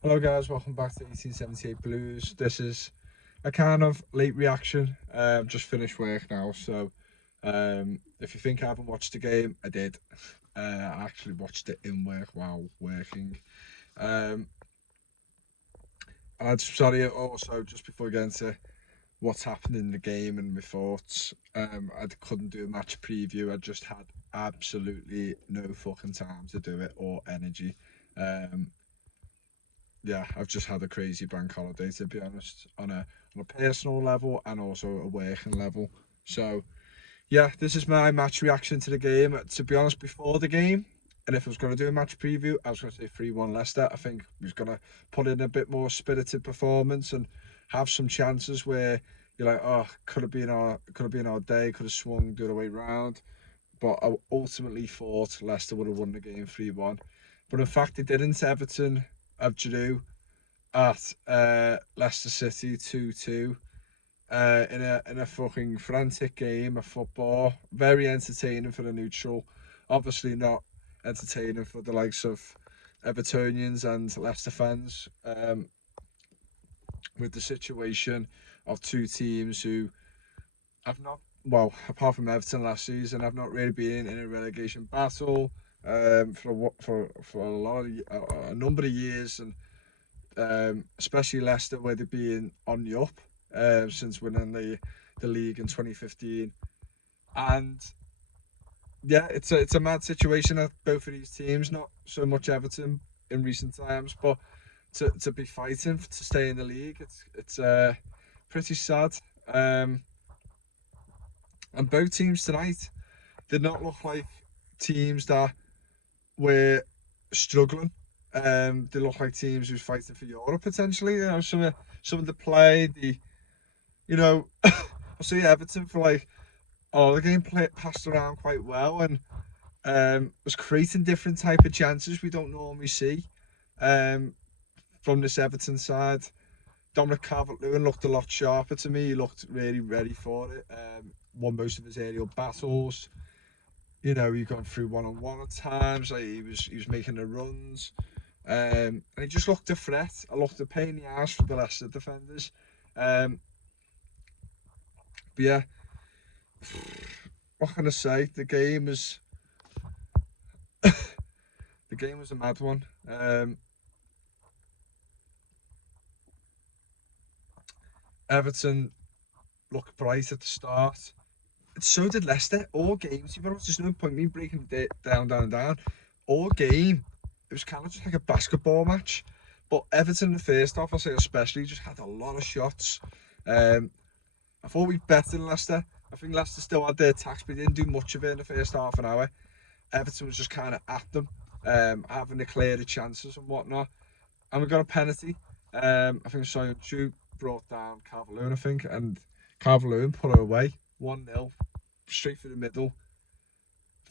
Hello guys, welcome back to 1878 Blues. This is a kind of late reaction. Just finished work now, so if you think I haven't watched the game, I did. I actually watched it in work while working. Um, and I'm sorry also, just before we get into what's happened in the game and my thoughts, I couldn't do a match preview. I just had absolutely no fucking time to do it or energy. Um, yeah, I've just had a crazy bank holiday to be honest, on a personal level and also a working level. So yeah, this is my match reaction to the game. To be honest, before the game, and if I was going to do a match preview, I was going to say 3-1 Leicester. I think he was going to put in a bit more spirited performance and have some chances where you're like, oh, could have been our day, could have swung the other way round. But I ultimately thought Leicester would have won the game 3-1. But in fact, they didn't. Everton have drew at Leicester City 2-2 in a fucking frantic game of football. Very entertaining for the neutral. Obviously not entertaining for the likes of Evertonians and Leicester fans. With the situation of two teams who have not, well, apart from Everton last season, have not really been in a relegation battle for a number of years, and especially Leicester, where they've been on the up since winning the league in 2015. And yeah, it's a mad situation at both of these teams. Not so much Everton in recent times, but to be fighting to stay in the league, it's pretty sad. Um, and both teams tonight did not look like teams that were struggling. They look like teams who's fighting for Europe potentially. Some of the play, you know, I see Everton for like all the game passed around quite well and was creating different type of chances we don't normally see um, from this Everton side. Dominic Calvert-Lewin looked a lot sharper to me. He looked really ready for it. Won most of his aerial battles. He gone through one-on-one at times. Like he was making the runs. And he just looked a threat. I looked a pain in the ass for the Leicester defenders. Um, but yeah, what can I say? The game was a mad one. Everton looked bright at the start. So did Leicester. All games, even though there's no point me breaking it down. All game, it was kind of just like a basketball match. But Everton in the first half, I say especially, just had a lot of shots. Um, I thought we'd better than Leicester. I think Leicester still had their attacks, but they didn't do much of it in the first half an hour. Everton was just kind of at them, having to clear the chances and whatnot. And we got a penalty. I think Soyuncu brought down Calvert-Lewin, I think, and Calvert-Lewin put her away 1-0, straight through the middle.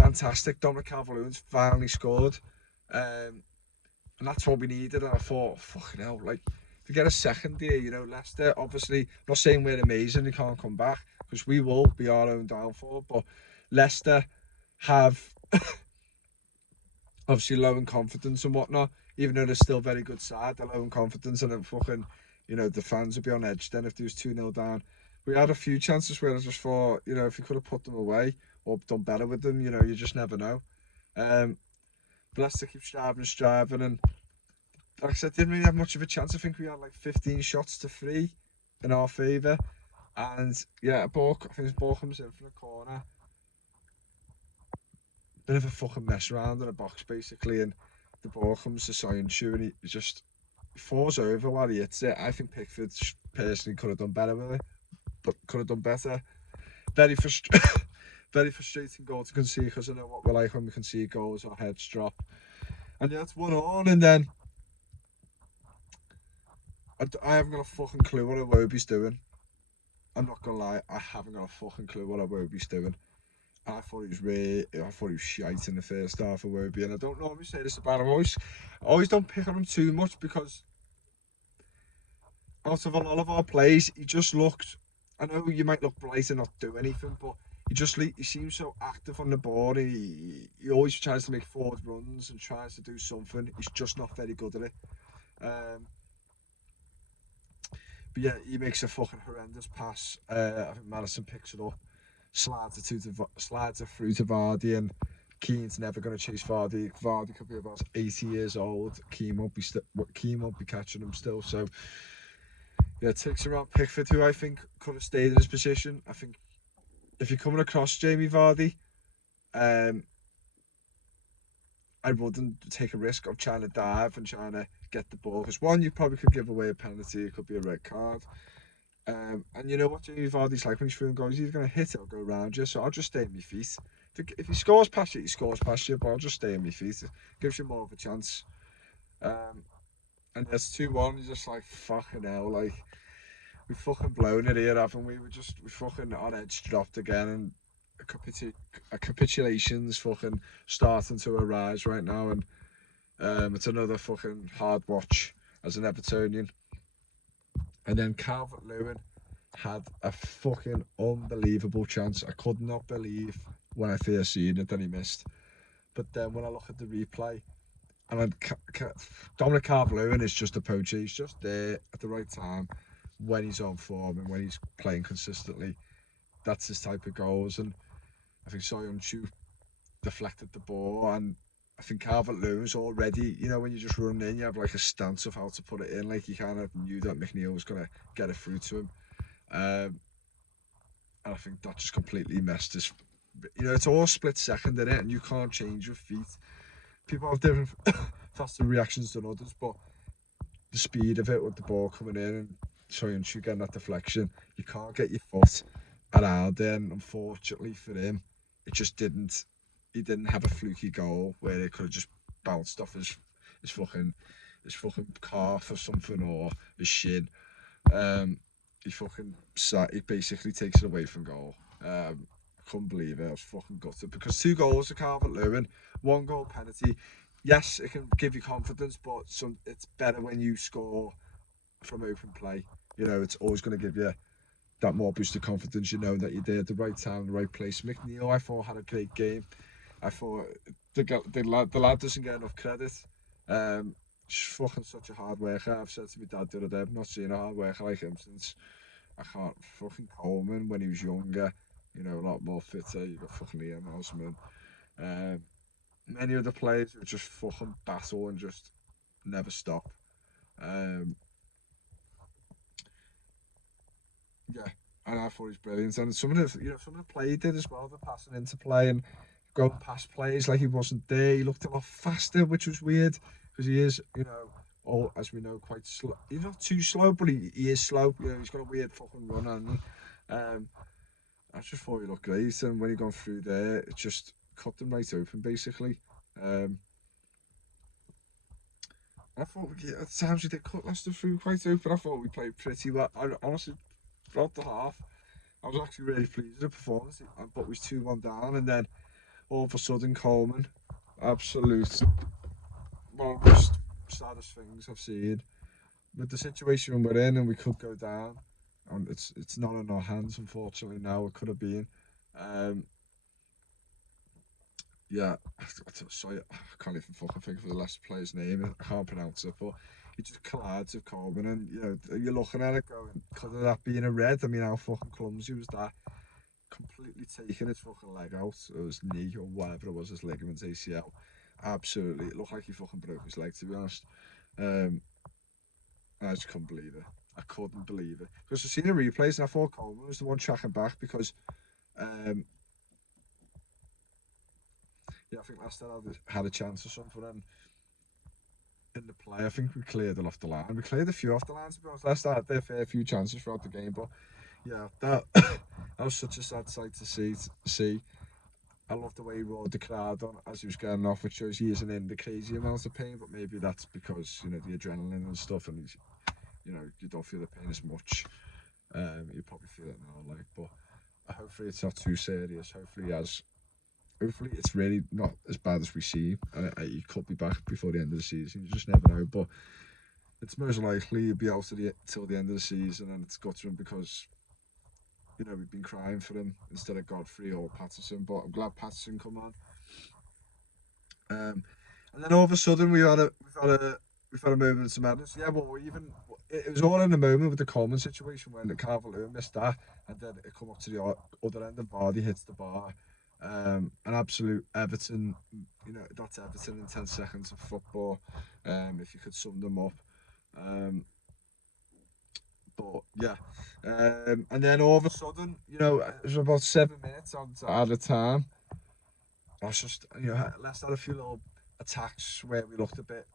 Fantastic. Dominic Calvert-Lewin's finally scored. And that's what we needed. And I thought, fucking hell, like, to get a second here, Leicester, obviously, I'm not saying we're amazing, they can't come back, because we will be our own downfall, but Leicester have obviously low in confidence and whatnot, even though they're still very good side, they're low in confidence, and then fucking, the fans would be on edge then if there was 2-0 down. We had a few chances where I just thought, if you could have put them away or done better with them, you just never know. Um, Leicester keep striving, and like I said, didn't really have much of a chance. I think we had like 15 shots to 3 in our favour. And yeah, I think Borkham's in from the corner. Bit of a fucking mess around in a box basically, and the Borkham's the Soyuncu, and he just falls over while he hits it. I think Pickford personally could have done better with it, but could have done better. Very frustrating. Very frustrating goal to concede, because I know what we're like when we concede goals, our heads drop. And yeah, it's 1-1, and then I haven't got a fucking clue what Iwobi's doing. I'm not gonna lie, I haven't got a fucking clue what Iwobi's doing. I thought he was shite in the first half of Iwobi, and I don't normally say this about him. I always don't pick on him too much, because out of a lot of our plays, he just looked. I know you might look bright and not do anything, but he seems so active on the board. He always tries to make forward runs and tries to do something. He's just not very good at it. Um, but yeah, he makes a fucking horrendous pass. I think Madison picks it up, slides it through to Vardy, and Keane's never going to chase Vardy. Vardy could be about 80 years old. Keane won't be catching him still. So yeah, it takes around Pickford, who I think could have stayed in his position. I think if you're coming across Jamie Vardy, um, I wouldn't take a risk of trying to dive and trying to get the ball, because one, you probably could give away a penalty, it could be a red card. And you know what Jamie Vardy's like when he's through goals, he's either going to hit it or go around you. So I'll just stay on my feet. If he scores past you, he scores past you, but I'll just stay on my feet. It gives you more of a chance. Um, and there's 2-1, you're just like, fucking hell, like, we fucking blown it here, haven't we? We fucking on edge dropped again, and a capitulation's fucking starting to arise right now, and it's another fucking hard watch as an Evertonian. And then Calvert-Lewin had a fucking unbelievable chance. I could not believe when I first seen it that he missed. But then when I look at the replay, and Dominic Calvert-Lewin is just a poacher. He's just there at the right time when he's on form and when he's playing consistently. That's his type of goals. And I think Soyuncu deflected the ball, and I think Calvert-Lewin's already, when you just run in, you have like a stance of how to put it in. Like, you kind of knew that McNeil was going to get it through to him. And I think that just completely messed his. It's all split second in it, and you can't change your feet. People have different faster reactions than others, but the speed of it with the ball coming in and Soyuncu getting that deflection, you can't get your foot around it. And unfortunately for him, it just didn't. He didn't have a fluky goal where it could have just bounced off his fucking calf or something, or his shin. He basically takes it away from goal. I couldn't believe it. I was fucking gutted, because 2 goals to Calvert-Lewin, 1 goal penalty. Yes, it can give you confidence, but it's better when you score from open play. It's always going to give you that more boost of confidence. That you're there at the right time, the right place. McNeil, I thought, had a great game. I thought the lad doesn't get enough credit. He's fucking such a hard worker. I've said to my dad the other day, I've not seen a hard worker like him since I can't fucking Coleman when he was younger. A lot more fitter. You got fucking Liam Osman. Many of the players who just fucking battle and just never stop. Um, yeah, and I thought he's brilliant. And some of the play he did as well, the passing into play and going past plays like he wasn't there. He looked a lot faster, which was weird, because he is, all as we know, quite slow. He's not too slow, but he is slow. He's got a weird fucking run, and I just thought he looked great. And when he gone through there, it just cut them right open, basically. I thought at times we did cut Leicester through quite open. I thought we played pretty well. Honestly, throughout the half, I was actually really pleased with the performance. But we was 2-1 down, and then all of a sudden Coleman, absolute, one of the saddest things I've seen. With the situation we're in, and we could go down, and it's not in our hands, unfortunately. Now it could have been. Um, yeah, sorry, I can't even fucking think of the last player's name. I can't pronounce it, but he just collides with Coleman, and you're looking at it going, could that being a red? I mean, how fucking clumsy was that? Completely taking his fucking leg out, or his knee, or whatever it was, his ligament, ACL. Absolutely, it looked like he fucking broke his leg, to be honest. Um, I just couldn't believe it. I couldn't believe it, because I've seen the replays and I thought Coleman was the one tracking back, because um, yeah, I think Leicester had a chance or something, and in the play, I think we cleared it off the line. We cleared a few off the line, to be honest. Leicester had their fair few chances throughout the game, but yeah, that that was such a sad sight to see. I love the way he roared the crowd on as he was getting off, which shows he isn't in the crazy amounts of pain, but maybe that's because, the adrenaline and stuff, and he's, you don't feel the pain as much. You probably feel it now, like, but hopefully it's not too serious. Hopefully it's really not as bad as we see, and he could be back before the end of the season. You just never know, but it's most likely he'll be out till the end of the season, and it's guttering because we've been crying for him instead of Godfrey or Patterson, but I'm glad Patterson come on. And then all of a sudden we've had a we've had a moment of madness. Yeah, well, it was all in the moment with the Coleman situation when the Calvert-Lewin missed that, and then it come up to the other end of Vardy hits the bar. An absolute Everton, that's Everton in 10 seconds of football. If you could sum them up. Um, but yeah, and then all of a sudden, it was about 7 minutes at a time. I was just, let's had a few little attacks where we looked a bit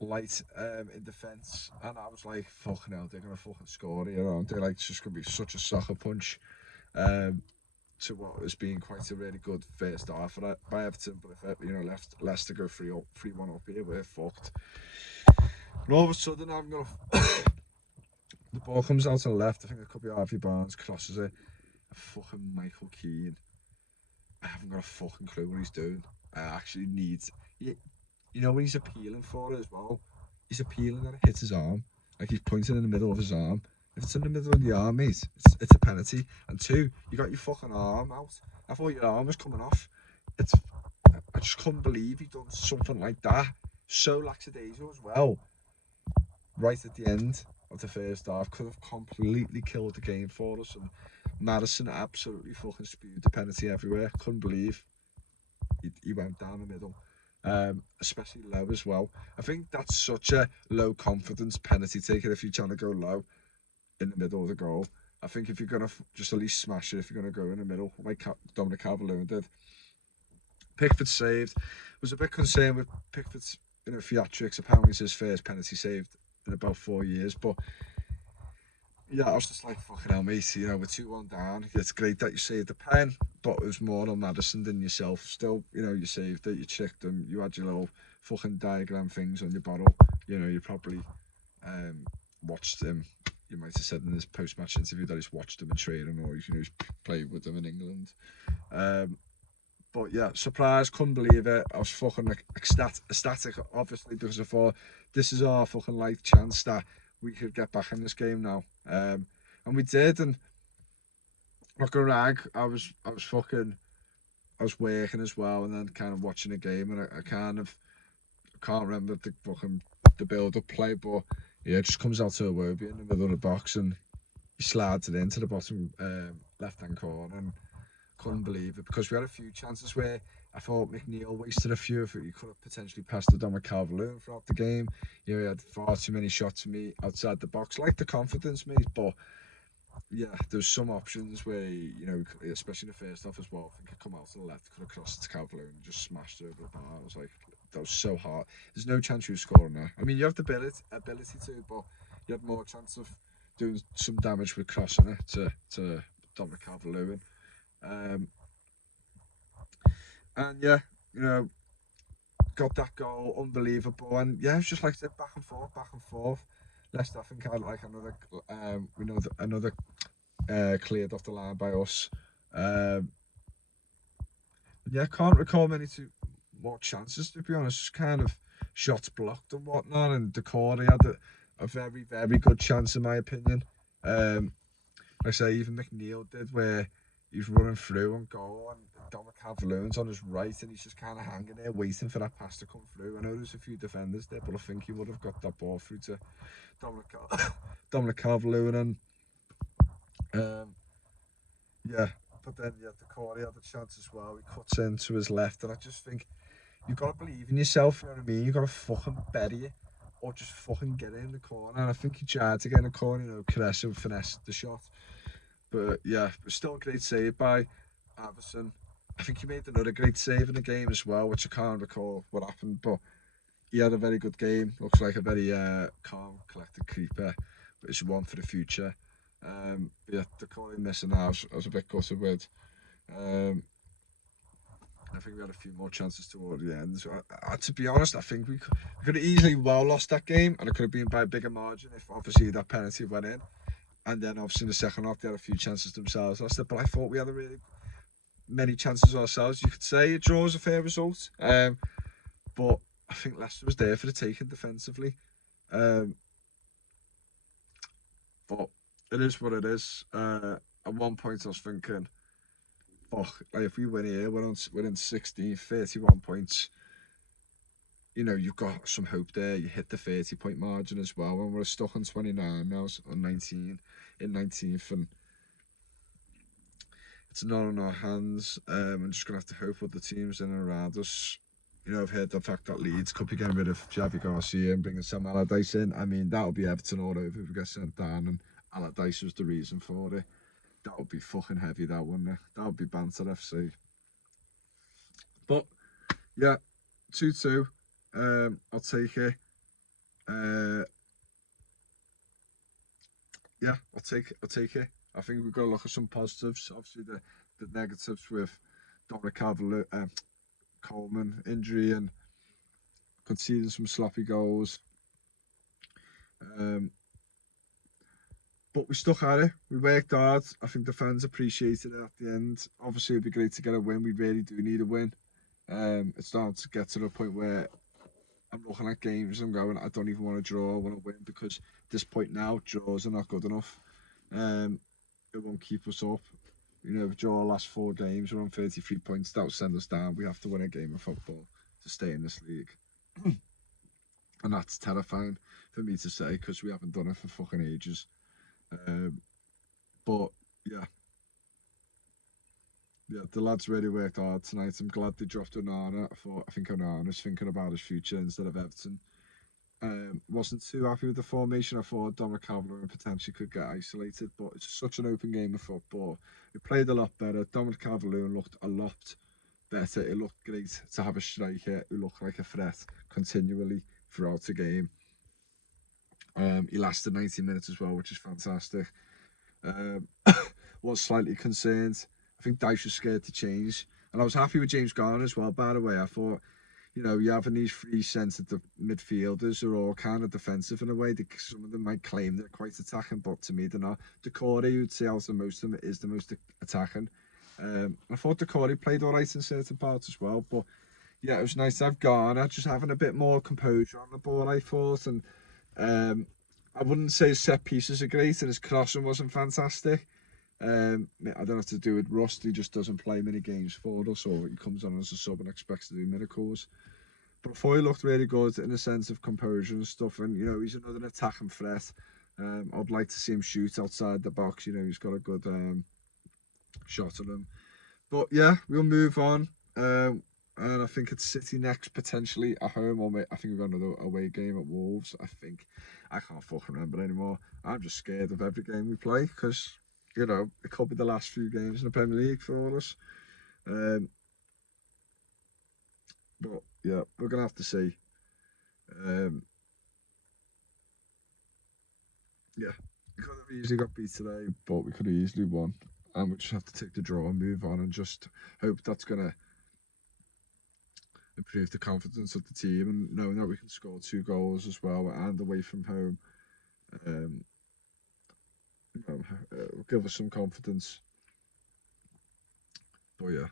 light in defence, and I was like, fucking hell, they're gonna fucking score here, aren't they? Like, it's just gonna be such a sucker punch um, to what has been quite a really good first half by Everton. But if left Leicester go 3-1 up here, we're fucked. And all of a sudden, I'm gonna the ball comes out to the left. I think it could be Harvey Barnes crosses it. And fucking Michael Keane. I haven't got a fucking clue what he's doing. I actually need. When he's appealing for it as well. He's appealing and it hits his arm. Like he's pointing in the middle of his arm. If it's in the middle of the arm, mate, it's a penalty. And two, you got your fucking arm out. I thought your arm was coming off. It's. I just couldn't believe he done something like that. So lackadaisical as well. Right at the end of the first half, could have completely killed the game for us. And Madison absolutely fucking spewed the penalty everywhere. Couldn't believe he went down the middle. Especially low as well. I think that's such a low confidence penalty taker if you're trying to go low in the middle of the goal. I think if you're going to just at least smash it, if you're going to go in the middle, like Dominic Calvert-Lewin did. Pickford saved. Was a bit concerned with Pickford's theatrics. Apparently it's his first penalty saved in about 4 years. But yeah, I was just like, fucking hell, mate. We're 2-1 down. It's great that you saved the pen, but it was more on Madison than yourself. Still, you saved it, you checked them, you had your little fucking diagram things on your bottle. You probably watched him. You might have said in his post-match interview that he's watched him in training or he's played with them in England. But yeah, surprised, couldn't believe it. I was fucking ecstatic, obviously, because I thought this is our fucking life chance that we could get back in this game now. And we did, and not gonna rag, I was working as well, and then kind of watching the game, and I can't remember the build-up play, but yeah, it just comes out to Iwobi in the middle of the box, and he slides it into the bottom left-hand corner, and couldn't believe it because we had a few chances where I thought McNeil wasted a few. If he could have potentially passed it on with Calvert-Lewin throughout the game. He had far too many shots for me outside the box, like the confidence, mate. But yeah, there's some options where especially in the first half as well. I think it come out to the left, could have crossed it to Calvert-Lewin and just smashed it over the bar. I was like, that was so hard. There's no chance you were scoring there. I mean, you have the ability to, but you had more chance of doing some damage with crossing it to Dominic Calvert-Lewin. And yeah, got that goal, unbelievable, and yeah, it's just like back and forth. Leicester, I think, had like another, another cleared off the line by us. Yeah, can't recall many more chances to be honest. Just kind of shots blocked and whatnot, and Decore had a very, very good chance in my opinion. Like I say, even McNeil did where he's running through and goal, and Dominic Calvert-Lewin's on his right, and he's just kind of hanging there waiting for that pass to come through. I know there's a few defenders there, but I think he would have got that ball through to Dominic Calvert-Lewin, and yeah. But then Decore had a chance as well. He cuts in to his left, and I just think you've got to believe in yourself. You know what I mean? You've got to fucking bury it, or just fucking get it in the corner. And I think he tried to get in the corner, caress and finesse the shot. But yeah, but still a great save by Iverson. I think he made another great save in the game as well, which I can't recall what happened, but he had a very good game. Looks like a very calm, collected keeper, but it's one for the future. But yeah, the call missing now, I was a bit gutted with. I think we had a few more chances toward the end. So, to be honest, I think we could have easily lost that game, and it could have been by a bigger margin if obviously that penalty went in. And then obviously in the second half they had a few chances themselves. But I thought we had a really many chances ourselves. You could say a draw is a fair result, but I think Leicester was there for the taking defensively. But it is what it is. At one point I was thinking, fuck, like if we win here, we're in 16, 31 points. you know, you've got some hope there. You hit the 30-point margin as well, and we're stuck on 29 now, on 19, in 19th, and it's not on our hands. I'm just gonna have to hope with the teams in and around us. You know, I've heard the fact that Leeds could be getting rid of Javi Garcia and bringing Sam Allardyce in. I mean, that would be Everton all over if we get sent down, and Allardyce was the reason for it. That would be fucking heavy, that wouldn't it? That would be banter FC. But yeah, 2-2. I'll take it. Uh, yeah, I'll take it. I think we've got to look at some positives. Obviously, the negatives with Dominic Coleman injury and conceding some sloppy goals. Um, but we stuck at it. We worked hard. I think the fans appreciated it at the end. Obviously, it'd be great to get a win. We really do need a win. It's starting to get to the point where I'm looking at games and I'm going, I don't even want to draw, I want to win, because at this point now, draws are not good enough. It won't keep us up. You know, if we draw our last 4 games, we're on 33 points. That'll send us down. We have to win a game of football to stay in this league. And that's terrifying for me to say, because we haven't done it for fucking ages. But yeah, the lads really worked hard tonight. I'm glad they dropped Onana. I think Onana's thinking about his future instead of Everton. Wasn't too happy with the formation. I thought Dominic Calvert potentially could get isolated, but it's such an open game of football. We played a lot better. Dominic Calvert looked a lot better. It looked great to have a striker who looked like a threat continually throughout the game. He lasted 90 minutes as well, which is fantastic. Um, was slightly concerned. I think Dyche was scared to change. And I was happy with James Garner as well, by the way. I thought, you know, you're having these three centre midfielders who are all kind of defensive in a way. Some of them might claim they're quite attacking, but to me they're not. Decore, who'd say out the most of them, is the most attacking. I thought Decore played all right in certain parts as well, but yeah, it was nice to have Garner just having a bit more composure on the ball, I thought. And I wouldn't say his set pieces are great and his crossing wasn't fantastic. I don't have to do with Rust, he just doesn't play many games for us, or he comes on as a sub and expects to do miracles. But I thought he looked really good in the sense of composure and stuff, and you know, he's another attacking threat. I'd like to see him shoot outside the box, you know, he's got a good shot on him. But yeah, we'll move on. And I think it's City next, potentially at home, or I think we've got another away game at Wolves. I think I can't fucking remember anymore. I'm just scared of every game we play because you know it could be the last few games in the Premier League for all of us. Um, but yeah, we're gonna have to see. Um, yeah, we could have easily got beat today, but we could have easily won, and we just have to take the draw and move on, and just hope that's gonna improve the confidence of the team, and knowing that we can score 2 goals as well and away from home, um, you know, give us some confidence. But yeah,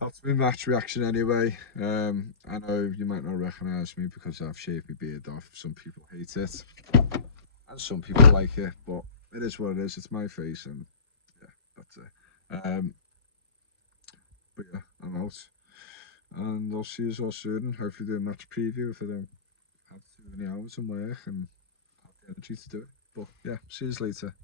that's my match reaction anyway. I know you might not recognise me because I've shaved my beard off. Some people hate it, and some people like it, but it is what it is. It's my face, and yeah, that's it. But yeah, I'm out, and I'll see you all soon. Hopefully, do a match preview if I don't have too many hours and work and have the energy to do it. But yeah, see you later.